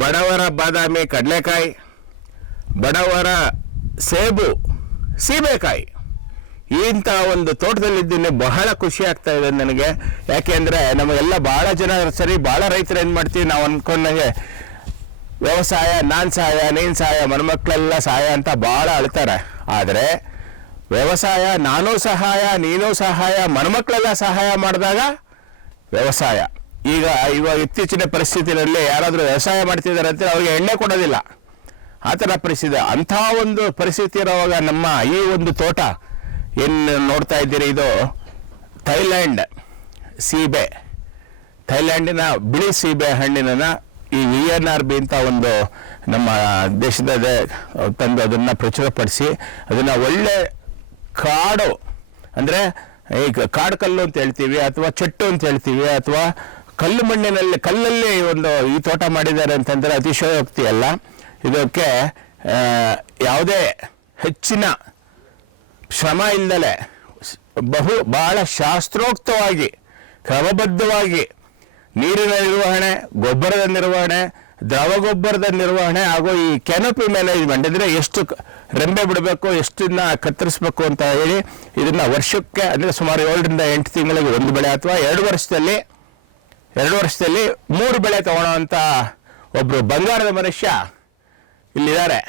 ಬಡವರ ಬಾದಾಮಿ ಕಡಲೆಕಾಯಿ, ಬಡವರ ಸೇಬು ಸೀಬೆಕಾಯಿ, ಇಂಥ ಒಂದು ತೋಟದಲ್ಲಿದ್ದೀನಿ. ಬಹಳ ಖುಷಿ ಆಗ್ತಾ ಇದೆ ನನಗೆ. ಯಾಕೆಂದರೆ ನಮಗೆಲ್ಲ ಭಾಳ ಜನ ಭಾಳ ರೈತರು ಏನು ಮಾಡ್ತೀವಿ ನಾವು ಅಂದ್ಕೊಂಡಂಗೆ ವ್ಯವಸಾಯ, ನಾನು ಸಹಾಯ, ನೀನು ಸಹಾಯ, ಮನೆಮಕ್ಕಳೆಲ್ಲ ಸಹಾಯ ಅಂತ ಭಾಳ ಅಳ್ತಾರೆ. ಆದರೆ ವ್ಯವಸಾಯ ನಾನೂ ಸಹಾಯ, ನೀನೂ ಸಹಾಯ, ಮನೆಮಕ್ಕಳೆಲ್ಲ ಸಹಾಯ ಮಾಡಿದಾಗ ವ್ಯವಸಾಯ. ಇವಾಗ ಇತ್ತೀಚಿನ ಪರಿಸ್ಥಿತಿಯಲ್ಲಿ ಯಾರಾದರೂ ವ್ಯವಸಾಯ ಮಾಡ್ತಿದ್ದಾರೆ ಅಂತ ಅವ್ರಿಗೆ ಎಣ್ಣೆ ಕೊಡೋದಿಲ್ಲ, ಆ ಥರ ಪರಿಸ್ಥಿತಿ. ಅಂಥ ಒಂದು ಪರಿಸ್ಥಿತಿ ಇರೋವಾಗ ನಮ್ಮ ಈ ಒಂದು ತೋಟ ಏನು ನೋಡ್ತಾ ಇದ್ದೀರಿ, ಇದು ಥೈಲ್ಯಾಂಡ್ ಸೀಬೆ, ಥೈಲ್ಯಾಂಡಿನ ಬಿಳಿ ಸೀಬೆ ಹಣ್ಣಿನ ಈ ENRB ಅಂತ ಒಂದು ನಮ್ಮ ದೇಶದ ತಂದು ಅದನ್ನು ಪ್ರಚುರಪಡಿಸಿ ಅದನ್ನು ಒಳ್ಳೆ ಕಾಡು, ಅಂದರೆ ಈಗ ಕಾಡು ಕಲ್ಲು ಅಂತ ಹೇಳ್ತೀವಿ, ಅಥವಾ ಚೆಟ್ಟು ಅಂತ ಹೇಳ್ತೀವಿ, ಅಥವಾ ಕಲ್ಲು ಮಣ್ಣಿನಲ್ಲಿ ಕಲ್ಲಲ್ಲಿ ಈ ತೋಟ ಮಾಡಿದ್ದಾರೆ ಅಂತಂದರೆ ಅತಿಶಯೋಕ್ತಿ ಅಲ್ಲ. ಇದಕ್ಕೆ ಯಾವುದೇ ಹೆಚ್ಚಿನ ಶ್ರಮ ಇಲ್ಲದೆ ಬಹಳ ಶಾಸ್ತ್ರೋಕ್ತವಾಗಿ ಕ್ರಮಬದ್ಧವಾಗಿ ನೀರಿನ ನಿರ್ವಹಣೆ, ಗೊಬ್ಬರದ ನಿರ್ವಹಣೆ, ದ್ರವ ಗೊಬ್ಬರದ ನಿರ್ವಹಣೆ ಹಾಗೂ ಈ ಕ್ಯಾನೋಪಿ ಮ್ಯಾನೇಜ್ಮೆಂಟ್, ಅಂದರೆ ಎಷ್ಟು ರೆಂಬೆ ಬಿಡಬೇಕು, ಎಷ್ಟನ್ನ ಕತ್ತರಿಸ್ಬೇಕು ಅಂತ ಹೇಳಿ ಇದನ್ನು ವರ್ಷಕ್ಕೆ, ಅಂದರೆ ಸುಮಾರು 7 ರಿಂದ 8 ತಿಂಗಳಿಗೆ ಒಂದು ಬೆಳೆ, ಅಥವಾ 2 ವರ್ಷದಲ್ಲಿ 3 ಬೆಳೆ ತಗೊಳ್ಳೋವಂಥ ಒಬ್ಬರು ಬಂಗಾರದ ಮನುಷ್ಯ ಇಲ್ಲಿದ್ದಾರೆ.